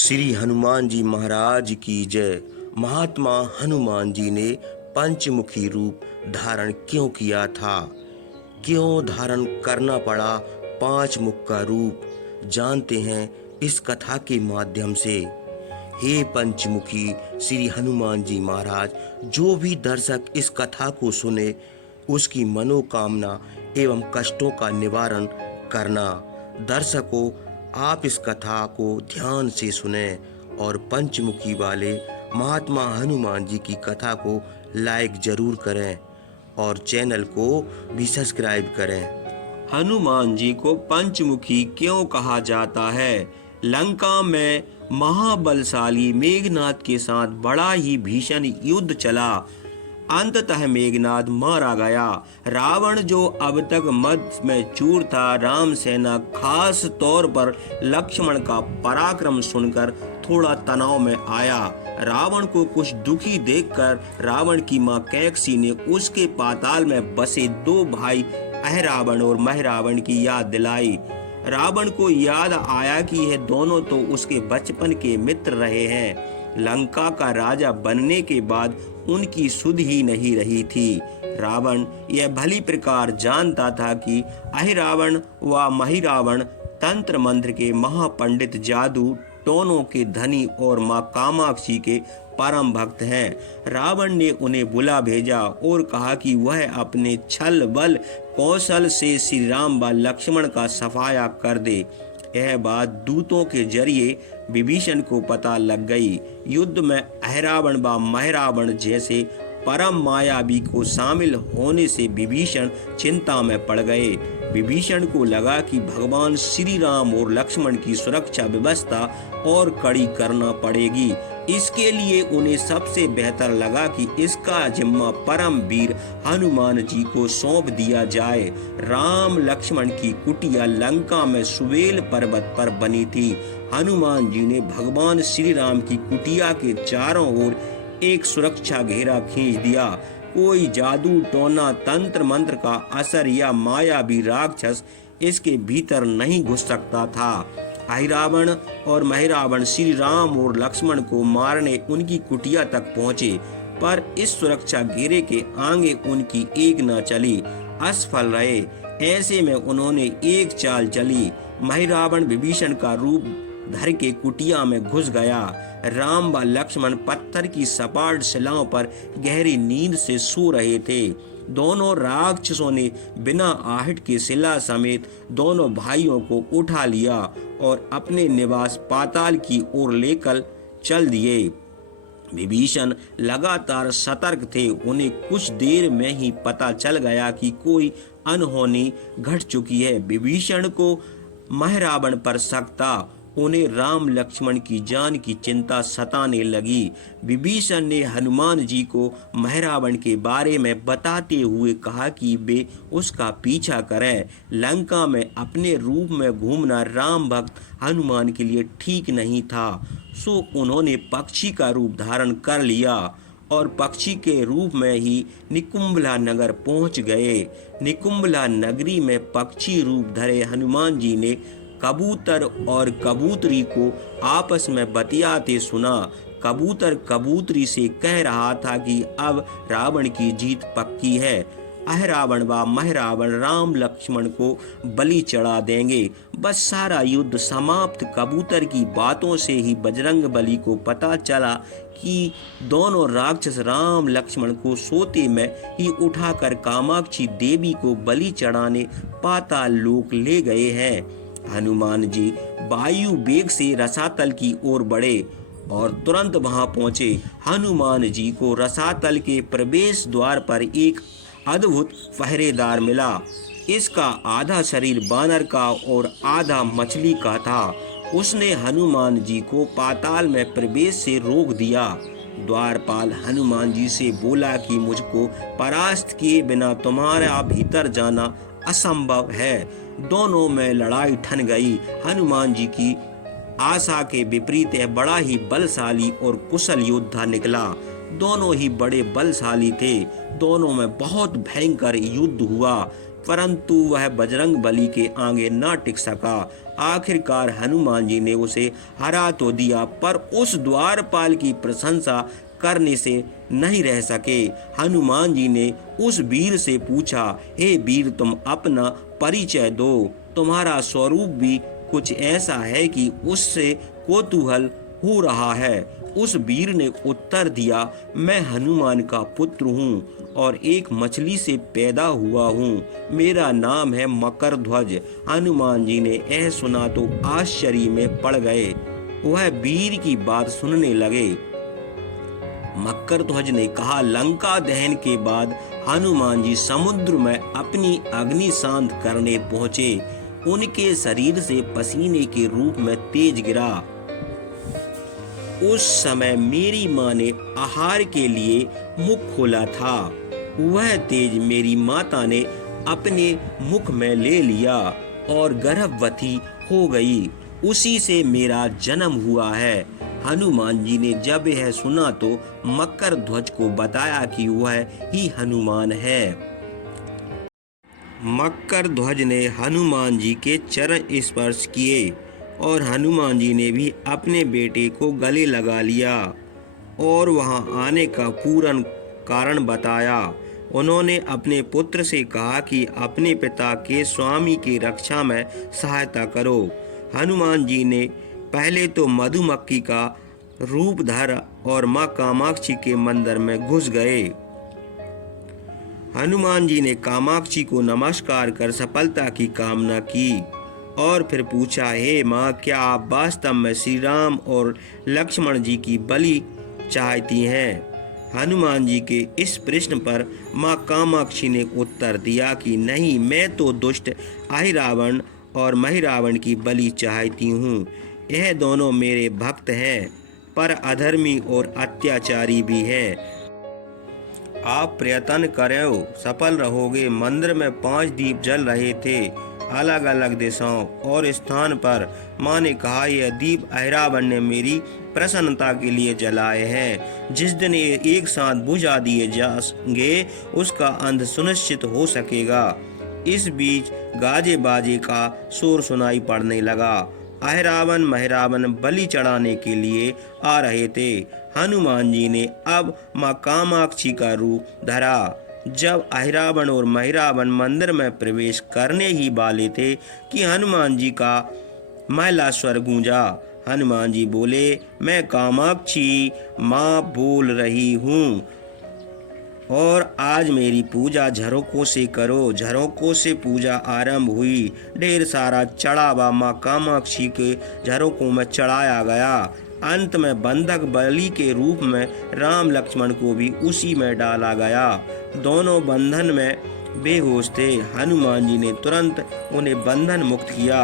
श्री हनुमान जी महाराज की जय। महात्मा हनुमान जी ने पंचमुखी रूप धारण क्यों किया था? क्यों धारण करना पड़ा पांच मुख का रूप? जानते हैं इस कथा के माध्यम से। हे पंचमुखी श्री हनुमान जी महाराज, जो भी दर्शक इस कथा को सुने उसकी मनोकामना एवं कष्टों का निवारण करना। दर्शकों, आप इस कथा को ध्यान से सुने और पंचमुखी वाले महात्मा हनुमान जी की कथा को लाइक जरूर करें और चैनल को भी सब्सक्राइब करें। हनुमान जी को पंचमुखी क्यों कहा जाता है? लंका में महाबलशाली मेघनाद के साथ बड़ा ही भीषण युद्ध चला। अंततः मेघनाद मारा गया। रावण, जो अब तक मद में चूर था, राम सेना खास तौर पर लक्ष्मण का पराक्रम सुनकर थोड़ा तनाव में आया। रावण को कुछ दुखी देखकर रावण की मां कैकसी ने उसके पाताल में बसे दो भाई अहिरावण और महिरावण की याद दिलाई। रावण को याद आया कि यह दोनों तो उसके बचपन के मित्र रहे हैं। लंका का राजा बनने के बाद उनकी सुध ही नहीं रही थी। रावण यह भली प्रकार जानता था कि अहिरावण व महिरावण तंत्र मंत्र के महापंडित, जादू टोनों के धनी और मां कामाक्षी के परम भक्त हैं। रावण ने उन्हें बुला भेजा और कहा कि वह अपने छल बल कौशल से श्री राम व लक्ष्मण का सफाया कर दे। यह बात दूतों के जरिए विभीषण को पता लग गई। युद्ध में अहिरावण व महिरावण जैसे परम मायावी को शामिल होने से विभीषण चिंता में पड़ गए। विभीषण को लगा कि भगवान श्री राम और लक्ष्मण की सुरक्षा व्यवस्था और कड़ी करना पड़ेगी। इसके लिए उन्हें सबसे बेहतर लगा कि इसका जिम्मा परम वीर हनुमान जी को सौंप दिया जाए। राम लक्ष्मण की कुटिया लंका में सुवेल पर्वत पर बनी थी। हनुमान जी ने भगवान श्री राम की कुटिया के चारों ओर एक सुरक्षा घेरा खींच दिया। कोई जादू टोना, तंत्र मंत्र का असर या मायावी राक्षस इसके भीतर नहीं घुस सकता था। अहिरावण और महिरावण श्री राम और लक्ष्मण को मारने उनकी कुटिया तक पहुंचे, पर इस सुरक्षा घेरे के आगे उनकी एक न चली, असफल रहे। ऐसे में उन्होंने एक चाल चली। महिरावण विभीषण का रूप धर के कुटिया में घुस गया। राम व लक्ष्मण पत्थर की सपाट शिलाओं पर गहरी नींद से सो रहे थे। दोनों राक्षसों ने बिना आहट के शिला समेत दोनों भाइयों को उठा लिया और अपने निवास पाताल की ओर लेकर चल दिए। विभीषण लगातार सतर्क थे। उन्हें कुछ देर में ही पता चल गया कि कोई अनहोनी घट चुकी है। विभीषण को महिरावण पर शक था। उन्हें राम लक्ष्मण की जान की चिंता सताने लगी। विभीषण ने हनुमान जी को महिरावण के बारे में बताते हुए कहा कि वे उसका पीछा करें। लंका में अपने रूप में घूमना राम भक्त हनुमान के लिए ठीक नहीं था। सो उन्होंने पक्षी का रूप धारण कर लिया और पक्षी के रूप में ही निकुंभला नगर पहुंच गए। निकुंभला नगरी में पक्षी रूप धरे हनुमान जी ने कबूतर और कबूतरी को आपस में बतियाते सुना। कबूतर कबूतरी से कह रहा था कि अब रावण की जीत पक्की है। अहिरावण व महिरावण राम लक्ष्मण को बलि चढ़ा देंगे। बस सारा युद्ध समाप्त। कबूतर की बातों से ही बजरंग बली को पता चला कि दोनों राक्षस राम लक्ष्मण को सोते में ही उठाकर कामाक्षी देवी को बलि चढ़ाने पाताल लोक ले गए हैं। हनुमान जी वायु वेग से रसातल की ओर बढ़े और तुरंत वहां पहुंचे। हनुमान जी को रसातल के प्रवेश द्वार पर एक अद्भुत पहरेदार मिला। इसका आधा शरीर बानर का और आधा मछली का था। उसने हनुमान जी को पाताल में प्रवेश से रोक दिया। द्वारपाल हनुमान जी से बोला कि मुझको परास्त किए बिना तुम्हारा भीतर जाना असंभव है। दोनों में लड़ाई ठन गई। हनुमान जी की आशा के विपरीत यह बड़ा ही बलशाली और कुशल योद्धा निकला। दोनों ही बड़े बलशाली थे। दोनों में बहुत भयंकर युद्ध हुआ। परंतु वह बजरंग बली के आगे न टिक सका। आखिरकार हनुमान जी ने उसे हरा तो दिया, पर उस द्वारपाल की प्रशंसा करने से नहीं रह सके। हनुमान जी ने उस वीर से पूछा, हे वीर, तुम अपना परिचय दो। तुम्हारा स्वरूप भी कुछ ऐसा है कि उससे कौतूहल हो रहा है। उस वीर ने उत्तर दिया, मैं हनुमान का पुत्र हूँ और एक मछली से पैदा हुआ हूँ। मेरा नाम है मकरध्वज। हनुमान जी ने यह सुना तो आश्चर्य में पड़ गए। वह वीर की बात सुनने लगे। मकरध्वज ने कहा, लंका दहन के बाद हनुमान जी समुद्र में अपनी अग्नि शांत करने पहुंचे। उनके शरीर से पसीने के रूप में तेज गिरा। उस समय मेरी माँ ने आहार के लिए मुख खोला था। वह तेज मेरी माता ने अपने मुख में ले लिया और गर्भवती हो गई। उसी से मेरा जन्म हुआ है। हनुमान जी ने जब यह सुना तो मकरध्वज को बताया कि वह ही हनुमान है। मकरध्वज ने हनुमान जी के चरण स्पर्श किए और हनुमान जी ने भी अपने बेटे को गले लगा लिया और वहां आने का पूर्ण कारण बताया। उन्होंने अपने पुत्र से कहा कि अपने पिता के स्वामी की रक्षा में सहायता करो। हनुमान जी ने पहले तो मधुमक्खी का रूप धरा और मां कामाक्षी के मंदिर में घुस गए। हनुमान जी ने कामाक्षी को नमस्कार कर सफलता की कामना की और फिर पूछा, हे माँ, क्या आप वास्तव में श्री राम और लक्ष्मण जी की बलि चाहती हैं? हनुमान जी के इस प्रश्न पर माँ कामाक्षी ने उत्तर दिया कि नहीं, मैं तो दुष्ट अहिरावण और महिरावण की बलि चाहती हूँ। यह दोनों मेरे भक्त हैं, पर अधर्मी और अत्याचारी भी हैं। आप प्रयत्न करो, सफल रहोगे। मंदिर में 5 दीप जल रहे थे, अलग अलग दिशाओं और स्थान पर। माँ ने कहा, यह दीप अहिरावण ने मेरी प्रसन्नता के लिए जलाए हैं। जिस दिन ये एक साथ बुझा दिए जाएंगे, उसका अंत सुनिश्चित हो सकेगा। इस बीच गाजे बाजे का शोर सुनाई पड़ने लगा। अहिरावण महिरावण बलि चढ़ाने के लिए आ रहे थे। हनुमान जी ने अब माँ कामाक्षी का रूप धरा। जब अहिरावण और महिरावण मंदिर में प्रवेश करने ही वाले थे कि हनुमान जी का मैला स्वर गूंजा। हनुमान जी बोले, मैं कामाक्षी माँ बोल रही हूँ और आज मेरी पूजा झरोकों से करो। झरोकों से पूजा आरंभ हुई। ढेर सारा चढ़ावा माँ कामाक्षी के झरोकों में चढ़ाया गया। अंत में बंधक बलि के रूप में राम लक्ष्मण को भी उसी में डाला गया। दोनों बंधन में बेहोश थे। हनुमान जी ने तुरंत उन्हें बंधन मुक्त किया।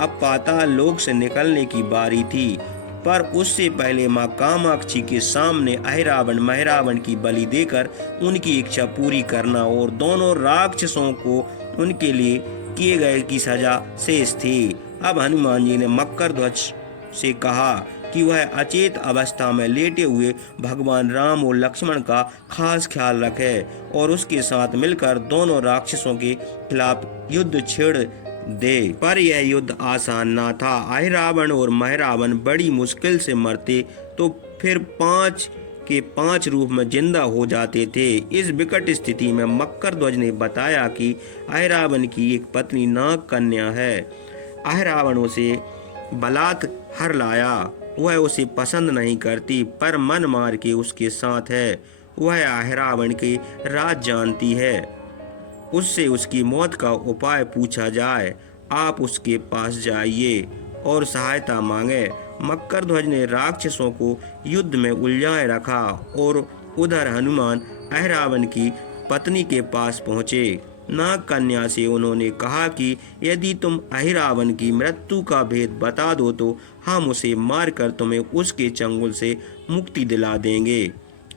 अब पाताल लोक से निकलने की बारी थी, पर उससे पहले माँ कामाक्षी के सामने अहिरावण महिरावण की बलि देकर उनकी इच्छा पूरी करना और दोनों राक्षसों को उनके लिए किए गए की सजा शेष थी। अब हनुमान जी ने मकरध्वज से कहा कि वह अचेत अवस्था में लेटे हुए भगवान राम और लक्ष्मण का खास ख्याल रखे और उसके साथ मिलकर दोनों राक्षसों के खिलाफ युद्ध छेड़ दे। पर यह युद्ध आसान ना था। अहिरावण और महिरावण बड़ी मुश्किल से मरते तो फिर 5 के 5 रूप में जिंदा हो जाते थे। इस विकट स्थिति में मकरध्वज ने बताया कि अहिरावण की एक पत्नी नाग कन्या है। अहिरावण उसे बलात् हर लाया। वह उसे पसंद नहीं करती, पर मन मार के उसके साथ है। वह अहिरावण के राज जानती है। उससे उसकी मौत का उपाय पूछा जाए। आप उसके पास जाइए और सहायता मांगे। मकरध्वज ने राक्षसों को युद्ध में उलझाए रखा और उधर हनुमान अहिरावण की पत्नी के पास पहुँचे। नाग कन्या से उन्होंने कहा कि यदि तुम अहिरावण की मृत्यु का भेद बता दो तो हम उसे मारकर तुम्हें उसके चंगुल से मुक्ति दिला देंगे।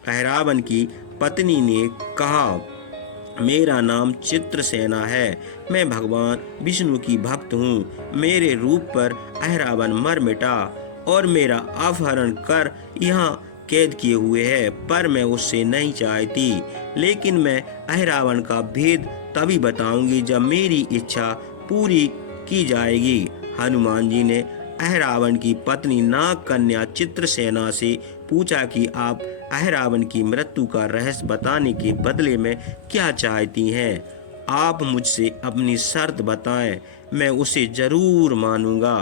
अहिरावण की पत्नी ने कहा, मेरा नाम चित्रसेना है। मैं भगवान विष्णु की भक्त हूँ। मेरे रूप पर अहिरावण मर मिटा और मेरा अपहरण कर यहाँ कैद किए हुए है, पर मैं उससे नहीं चाहती। लेकिन मैं अहिरावण का भेद तभी बताऊंगी जब मेरी इच्छा पूरी की जाएगी। हनुमान जी ने अहिरावण की पत्नी नाग कन्या चित्रसेना से पूछा कि आप अहिरावण की मृत्यु का रहस्य बताने के बदले में क्या चाहती हैं? आप मुझसे अपनी शर्त बताएं, मैं उसे जरूर मानूंगा।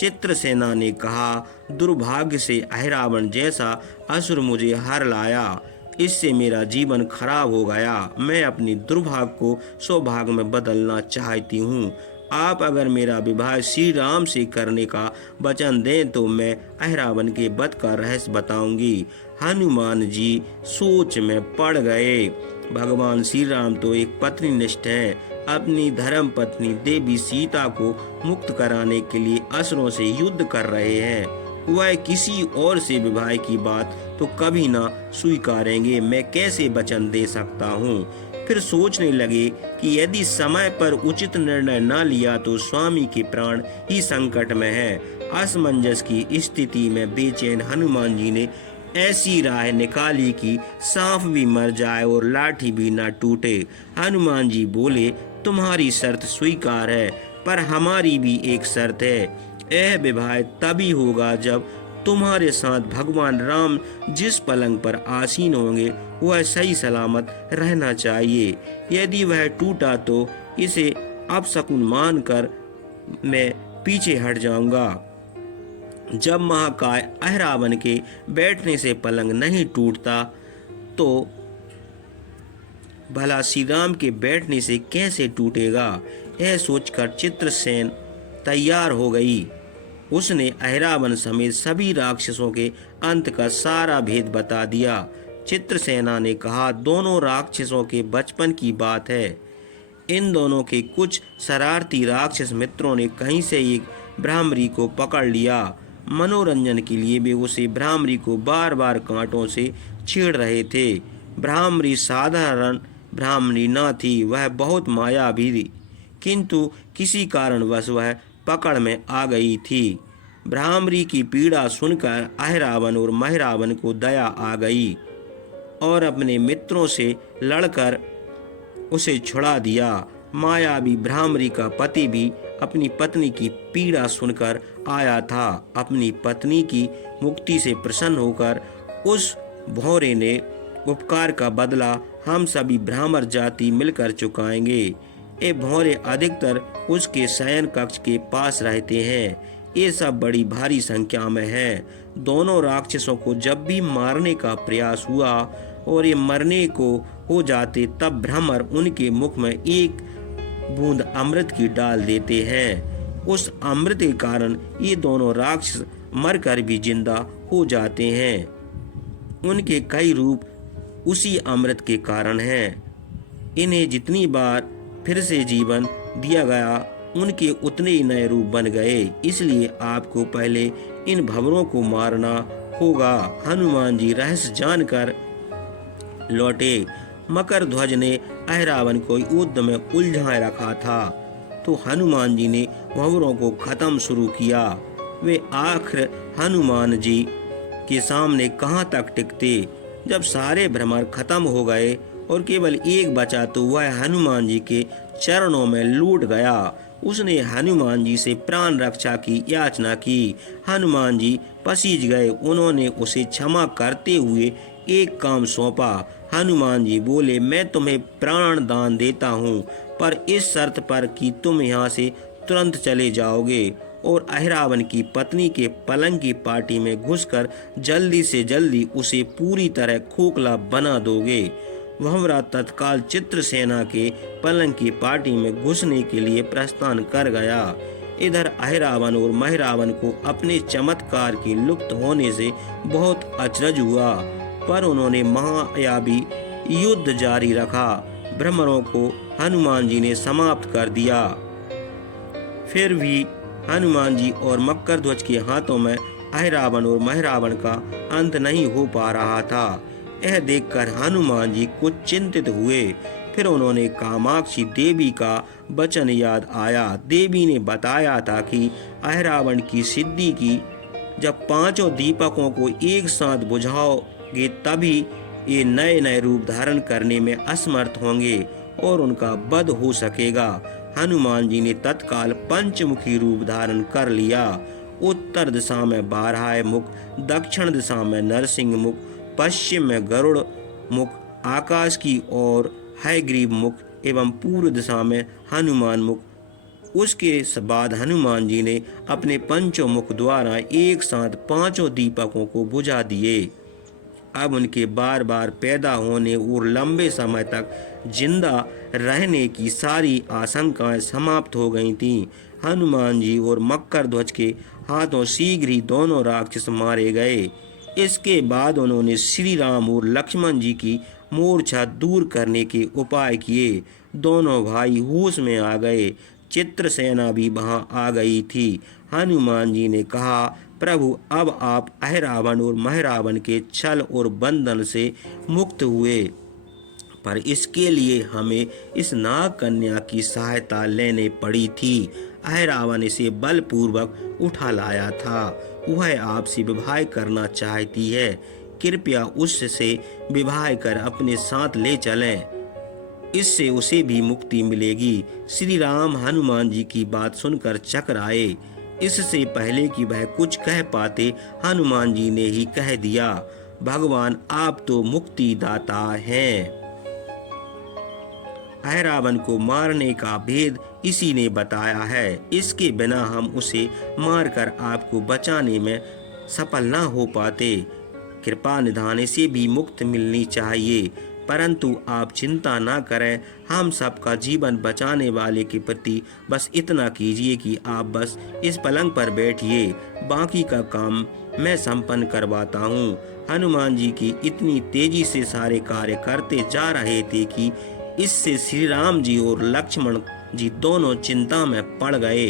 चित्रसेना ने कहा, दुर्भाग्य से अहिरावण जैसा असुर मुझे हर लाया, इससे मेरा जीवन खराब हो गया। मैं अपनी दुर्भाग्य को सौभाग्य में बदलना चाहती हूँ। आप अगर मेरा विवाह श्री राम से करने का वचन दें तो मैं अहिरावण के वध का रहस्य बताऊंगी। हनुमान जी सोच में पड़ गए। भगवान श्री राम तो एक पत्नीनिष्ठ हैं। अपनी धर्म पत्नी देवी सीता को मुक्त कराने के लिए असुरों से युद्ध कर रहे हैं। वह किसी और से विवाह की बात तो कभी ना स्वीकारेंगे। मैं कैसे वचन दे सकता हूँ? फिर सोचने लगे कि यदि समय पर उचित निर्णय न लिया तो स्वामी के प्राण ही संकट में है। असमंजस की स्थिति में बेचैन हनुमान जी ने ऐसी राह निकाली कि सांप भी मर जाए और लाठी भी न टूटे। हनुमान जी बोले, तुम्हारी शर्त स्वीकार है, पर हमारी भी एक शर्त है। यह विवाह तभी होगा जब तुम्हारे साथ भगवान राम जिस पलंग पर आसीन होंगे वह सही सलामत रहना चाहिए। यदि वह टूटा तो इसे अपशकुन मानकर मैं पीछे हट जाऊंगा। जब महाकाय अहिरावण के बैठने से पलंग नहीं टूटता तो भला श्री राम के बैठने से कैसे टूटेगा? यह सोचकर चित्रसेन तैयार हो गई। उसने अहिरावण समेत सभी राक्षसों के अंत का सारा भेद बता दिया। चित्रसेना ने कहा, दोनों राक्षसों के बचपन की बात है। इन दोनों के कुछ शरारती राक्षस मित्रों ने कहीं से एक भ्रामरी को पकड़ लिया। मनोरंजन के लिए वे उसे भ्रामरी को बार बार कांटों से छेड़ रहे थे। भ्रामरी साधारण भ्रामरी न थी, वह बहुत मायावी थी, किंतु किसी कारणवश वह पकड़ में आ गई थी। भ्रामरी की पीड़ा सुनकर अहिरावण और महिरावण को दया आ गई और अपने मित्रों से लड़कर उसे छुड़ा दिया। मायावी भ्रामरी का पति भी अपनी पत्नी की पीड़ा सुनकर आया था। अपनी पत्नी की मुक्ति से प्रसन्न होकर उस भौरे ने उपकार का बदला हम सभी ब्राह्मण जाति मिलकर चुकाएंगे। ये भौरे अधिकतर उसके शयन कक्ष के पास रहते हैं। ये सब बड़ी भारी संख्या में हैं। दोनों राक्षसों को जब भी मारने का प्रयास हुआ और ये मरने को हो जाते तब भ्रमर उनके मुख में एक बूंद अमृत की डाल देते हैं। उस अमृत के कारण ये दोनों राक्षस मरकर भी जिंदा हो जाते हैं। उनके कई रूप उसी अमृत के कारण हैं। इन्हें जितनी बार फिर से जीवन दिया गया उनके उतने ही नए रूप बन गए। इसलिए आपको पहले इन भंवरों को मारना होगा। हनुमान जी रहस्य जानकर लौटे। मकर ध्वज ने अहिरावण को युद्ध में उलझाए रखा था तो हनुमान जी ने भंवरों को खत्म शुरू किया। वे आखिर हनुमान जी के सामने कहाँ तक टिकते। जब सारे भ्रमर खत्म हो गए और केवल एक बचा तो वह हनुमान जी के चरणों में लूट गया। उसने हनुमान जी से प्राण रक्षा की याचना की। हनुमान जी पसीज गए। उन्होंने उसे क्षमा करते हुए एक काम सौंपा। हनुमान जी बोले, मैं तुम्हें प्राण दान देता हूँ, पर इस शर्त पर कि तुम यहाँ से तुरंत चले जाओगे और अहिरावण की पत्नी के पलंग की पार्टी में घुसकर जल्दी से जल्दी उसे पूरी तरह खोखला बना दोगे। भंवरा तत्काल चित्रसेना के पलंग की पार्टी में घुसने के लिए प्रस्थान कर गया। इधर अहिरावण और महिरावण को अपने चमत्कार के लुप्त होने से बहुत अचरज हुआ, पर उन्होंने महायावी युद्ध जारी रखा। भ्रमरों को हनुमान जी ने समाप्त कर दिया। फिर भी हनुमान जी और मकर ध्वज के हाथों में अहिरावण और महिरावण का अंत नहीं हो पा रहा था। यह देखकर हनुमान जी कुछ चिंतित हुए। फिर उन्होंने कामाक्षी देवी का वचन याद आया। देवी ने बताया था कि अहिरावण की सिद्धि की जब पांचों दीपकों को एक साथ बुझाओगे तभी ये नए नए रूप धारण करने में असमर्थ होंगे और उनका वध हो सकेगा। हनुमान जी ने तत्काल पंचमुखी रूप धारण कर लिया। उत्तर दिशा में बारह मुख, दक्षिण दिशा में नरसिंह मुख, पश्चिम में गरुड़ मुख, आकाश की ओर हयग्रीव मुख एवं पूर्व दिशा में हनुमान मुख। उसके बाद हनुमान जी ने अपने पंचों मुख द्वारा एक साथ पांचों दीपकों को बुझा दिए। अब उनके बार बार पैदा होने और लंबे समय तक जिंदा रहने की सारी आशंकाएं समाप्त हो गई थीं। हनुमान जी और मकर ध्वज के हाथों शीघ्र ही दोनों राक्षस मारे गए। इसके बाद उन्होंने श्री राम और लक्ष्मण जी की मूर्छा दूर करने के उपाय किए। दोनों भाई होश में आ गए। चित्रसेना भी वहां आ गई थी। हनुमान जी ने कहा, प्रभु अब आप अहिरावण और महरावण के छल और बंधन से मुक्त हुए, पर इसके लिए हमें इस नाग कन्या की सहायता लेने पड़ी थी। अहिरावण इसे बलपूर्वक उठा लाया था। वह आपसे विवाह करना चाहती है। कृपया उससे विवाह कर अपने साथ ले चलें, इससे उसे भी मुक्ति मिलेगी। श्री राम हनुमान जी की बात सुनकर चकराए। इससे पहले कि वह कुछ कह पाते, हनुमान जी ने ही कह दिया, भगवान आप तो मुक्तिदाता हैं। अहिरावण को मारने का भेद इसी ने बताया है। इसके बिना हम उसे मारकर आपको बचाने में सफल न हो पाते। कृपा निधान से भी मुक्त मिलनी चाहिए, परंतु आप चिंता ना करें। हम सबका जीवन बचाने वाले के प्रति बस इतना कीजिए कि आप बस इस पलंग पर बैठिए, बाकी का काम मैं संपन्न करवाता हूँ। हनुमान जी की इतनी तेजी से सारे कार्य करते जा रहे थे कि इससे श्री राम जी और लक्ष्मण जी दोनों चिंता में पड़ गए।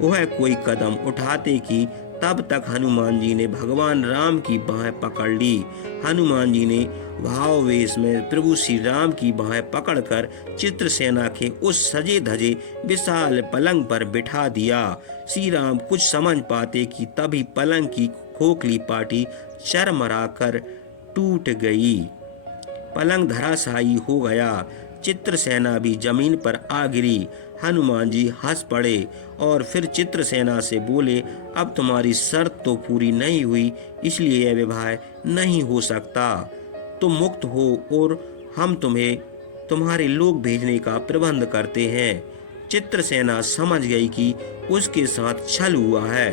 वह कोई कदम उठाते कि तब तक हनुमान जी ने भगवान राम की बाहें पकड़ ली। हनुमान जी ने भाववेश में प्रभु श्री राम की बाहें पकड़कर चित्रसेना के उस सजे धजे विशाल पलंग पर बिठा दिया। श्री राम कुछ समझ पाते कि तभी पलंग की खोखली पाटी चरमराकर टूट गई। पलंग धराशायी हो गया। चित्रसेना भी जमीन पर आ गिरी। हनुमान जी हंस पड़े और फिर चित्रसेना से बोले, अब तुम्हारी शर्त तो पूरी नहीं हुई, इसलिए यह विवाह नहीं हो सकता। तुम मुक्त हो और हम तुम्हें तुम्हारे लोग भेजने का प्रबंध करते हैं। चित्रसेना समझ गई कि उसके साथ छल हुआ है।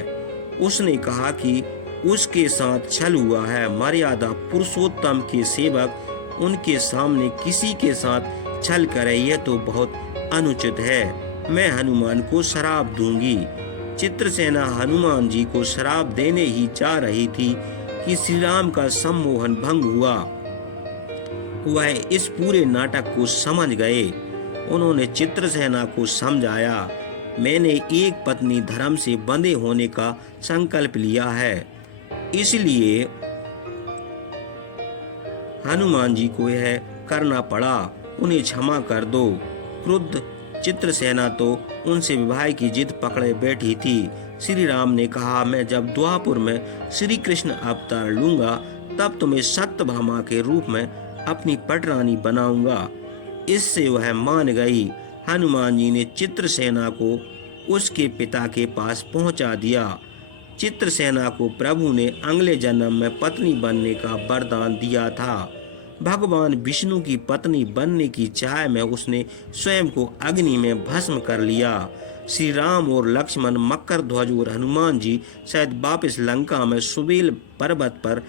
उसने कहा कि उसके साथ छल हुआ है। मर्यादा पुरुषोत्तम के सेवक उनके सामने किसी के साथ छल करे, यह तो बहुत अनुचित है। मैं हनुमान को श्राप दूंगी। चित्रसेना हनुमान जी को श्राप देने ही जा रही थी कि श्री राम का सम्मोहन भंग हुआ। वह इस पूरे नाटक को समझ गए। उन्होंने चित्रसेना को समझाया, मैंने एक पत्नी धर्म से बंधे होने का संकल्प लिया है, इसलिए हनुमान जी को यह करना पड़ा। उन्हें क्षमा कर दो। क्रुद्ध चित्रसेना तो उनसे विवाह की जिद पकड़े बैठी थी। श्री राम ने कहा, मैं जब द्वापुर में श्री कृष्ण अवतार लूंगा तब तुम्हें सत्यभामा के रूप में अपनी पटरानी बनाऊंगा। इससे वह मान गई। हनुमान जी ने चित्रसेना को उसके पिता के पास पहुंचा दिया। चित्रसेना को प्रभु ने अगले जन्म में पत्नी बनने का वरदान दिया था। भगवान विष्णु की पत्नी बनने की चाह में उसने स्वयं को अग्नि में भस्म कर लिया। श्री राम और लक्ष्मण, मकर ध्वज और हनुमान जी शायद वापस लंका में सुबेल पर्वत पर